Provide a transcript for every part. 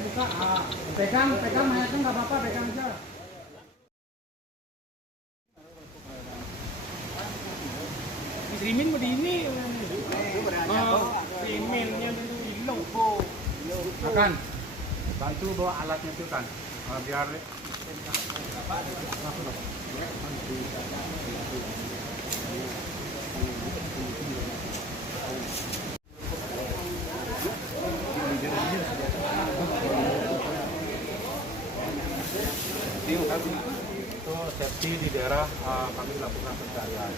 Buka, pegang mayatnya nggak apa-apa, pegang aja. Rimin mau di ini. Riminnya dulu hilang kok. Akan bantu bawa alatnya itu kan, biar itu safety di daerah kami lakukan pencarian.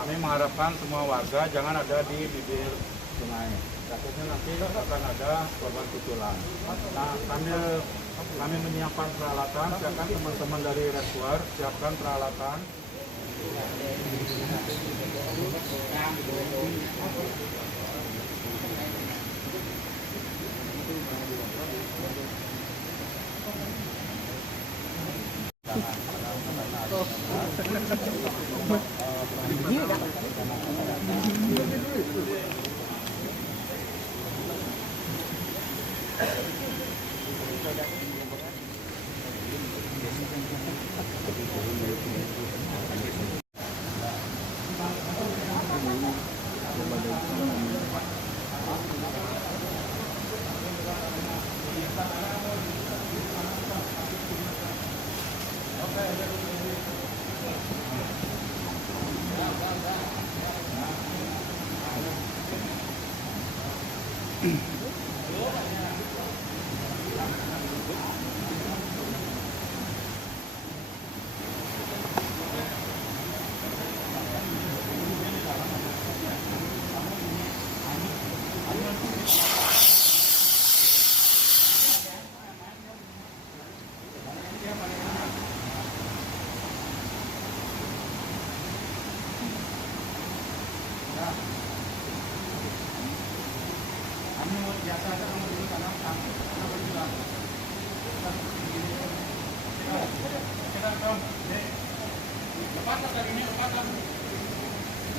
Kami mengharapkan semua warga jangan ada di bibir sungai. Takutnya nanti akan ada korban susulan. Nah, kami menyiapkan peralatan, siapkan teman-teman dari rescuer, siapkan peralatan.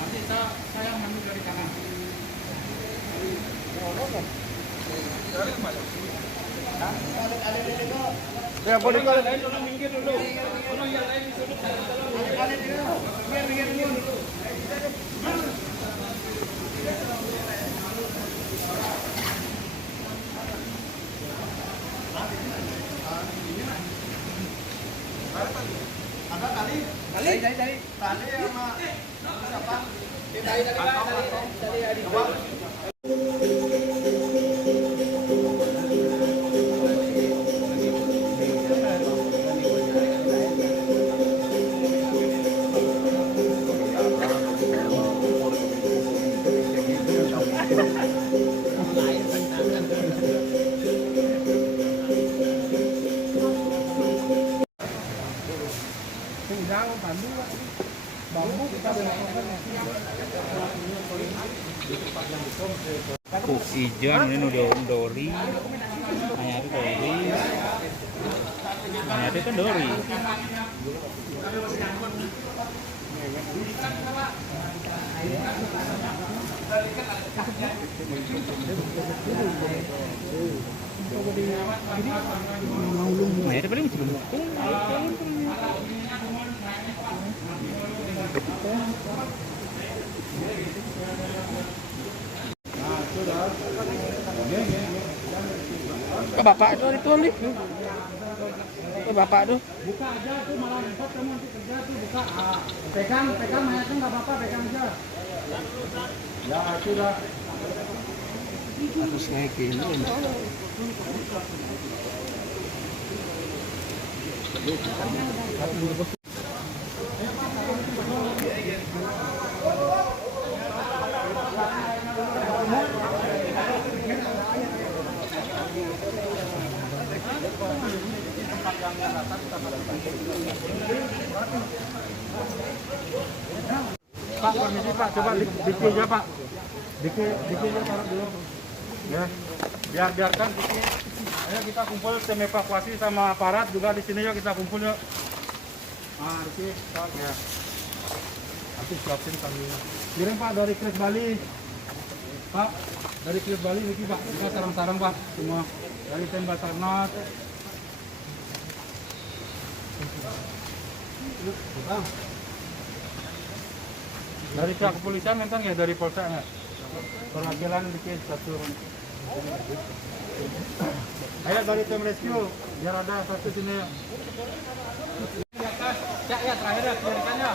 Nanti saya ambil dari kanan. Ya boleh kalau Minggir dulu. Yang lain disuruh minggir dulu. Ada tali sama siapa? Tali. Bambu kita ijan ini udah dori, hanya itu dori, hanya itu kan dori. Nah itu paling macam ke bapak itu nih. Ke bapak tuh. buka aja tuh, malah repot kamu nanti kerja tuh. Buka, pegang mayatnya nggak apa-apa, pegang aja. ya sudah. Harus naikin. Pak, permisi Pak, coba diki aja Pak. Diki aja taruh dulu. Ya, biarkan diki. Ayo kita kumpul tim evakuasi sama aparat juga di sini, yuk kita kumpul yuk. Ah, diki, Pak ya. Aku siapin kami. Kirim Pak dari Kris Bali. Pak. dari Klub Bali niki Pak, kita sarang-sarang Pak semua dari tim Basarnas. Bang. Dari pihak kepolisian minta ya dari polseknya. Perwakilan bikin satu. Ayo dari tim rescue biar ada satu sini. Di atas, ya terakhir ya, kirikannya.